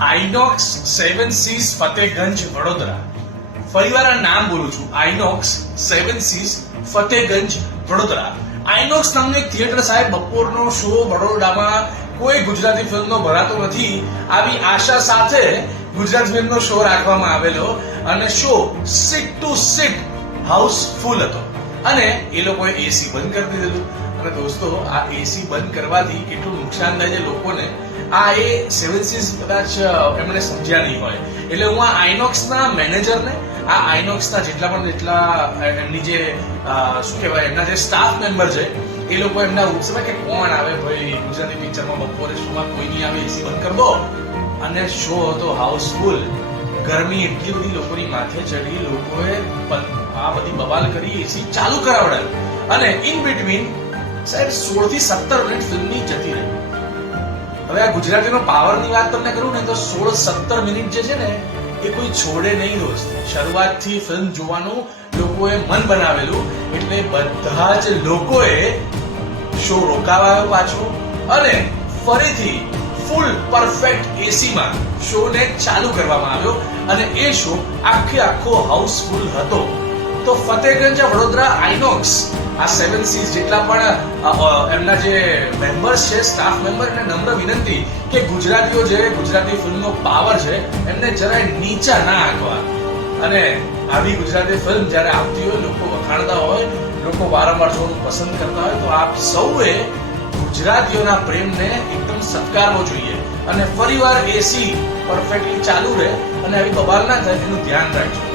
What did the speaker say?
INOX 7 seize Fatehganj Vadodara. ફરીવાર આ નામ બોલું છું, આઇનોક્સ 7 સીઝ ફતેહગંજ વડોદરા. આઇનોક્સ નામનું એક થિયેટર સાહેબ બપોરનો શો વડોદરામાં કોઈ ગુજરાતી ફિલ્મનો ભરાતો નથી આવી આશા સાથે ગુજરાતી ફિલ્મનો શો રાખવામાં આવેલો અને show seat to seat housefull હતો અને એ લોકોએ એસી બંધ કરી દીધેલું. અને દોસ્તો, આ એસી બંધ કરવાથી કેટલું નુકસાન થાય છે લોકોને, આ એ 7 સીઝ કદાચ એમણે સમજ્યા નહીં હોય. એટલે હું આ આઇનોક્સના મેનેજરને, આ આઇનોક્સના જેટલા એમની જે શું કહેવાય એમના જે સ્ટાફ મેમ્બર છે એ લોકો એમના ઉત્સવે કે કોણ આવે ભાઈ ગુજરાતી પિક્ચરમાં બપોરે શોમાં કોઈ નહીં આવે, એસી બંધ કરી દો. અને શો હતો હાઉસફુલ. ગરમી એટલી બધી લોકોની માથે ચડી, લોકોએ આ બધી બવાલ કરી, એસી ચાલુ કરાવડાવ્યું અને ઇન બિટવીન સાહેબ 16 થી 17 મિનિટ ફિલ્મની જતી રહી. હવે આ ગુજરાતીનો પાવરની વાત તમને કરું ને તો 16-17 મિનિટ જે છે ને એ કોઈ છોડે નહીં દોસ્ત. શરૂઆતથી ફિલ્મ જોવાનું લોકોએ મન બનાવેલું એટલે બધા જ લોકોએ શો રોકાવાયો પાછો અને ફરીથી ફૂલ પરફેક્ટ એસીમાં શોને ચાલુ કરવામાં આવ્યો અને એ શો આખો હાઉસફુલ હતો. તો ફતેહગંજ વડોદરા આઇનોક્સ આ 7 સીઝ જેટલા પણ એમના જે મેમ્બર્સ છે, સ્ટાફ મેમ્બર, એને નમ્ર વિનંતી કે ગુજરાતીઓ જે ગુજરાતી ફિલ્મનો પાવર છે એમને જરાય નીચા ના આંકવા. અને આવી ગુજરાતી ફિલ્મ જ્યારે આવતી હોય, લોકો વખાણતા હોય, લોકો વારંવાર જોવાનું પસંદ કરતા હોય, તો આપ સૌએ ગુજરાતીઓના પ્રેમને એકદમ સત્કારવો જોઈએ અને ફરીવાર એસી પરફેક્ટલી ચાલુ રહે અને આવી બબાલ ના થાય એનું ધ્યાન રાખજો.